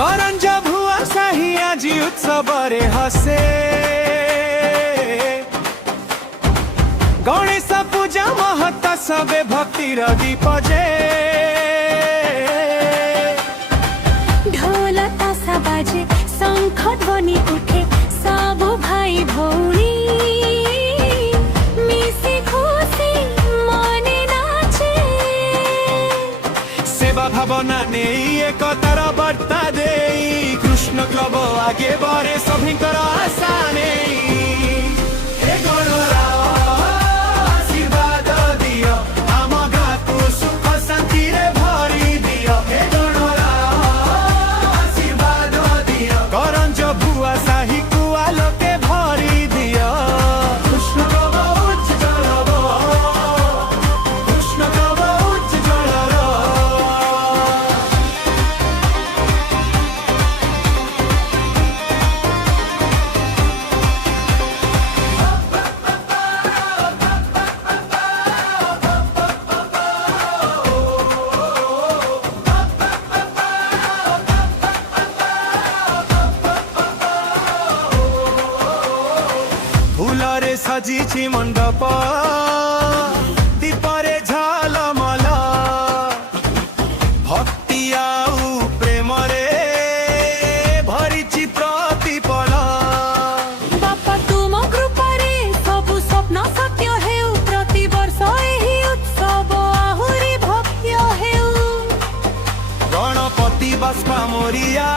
करंज भुआ साही আজি उत्सव हसे गणेश पूजा महत्ता सबे भक्तिर दीप जे ढोल तासा बाजे शंख ध्वनि उठे सब भाई भौणी मिसी खुशी मने नाचे सेवा भावना नहीं एकतार वार्ता दे कृष्ण क्लब आगे बढ़े सभी आशा नहीं फूलरे सजीछि मंडप दीपरे झलमल भक्ति आउ प्रेम रे भरिछि प्रतिपल बापा तुम कृपारे सबु स्वप्न सत्य हेउ प्रति वर्ष एही उत्सव आहुरी भव्य हेउ गणपति बाष्पा मोरिया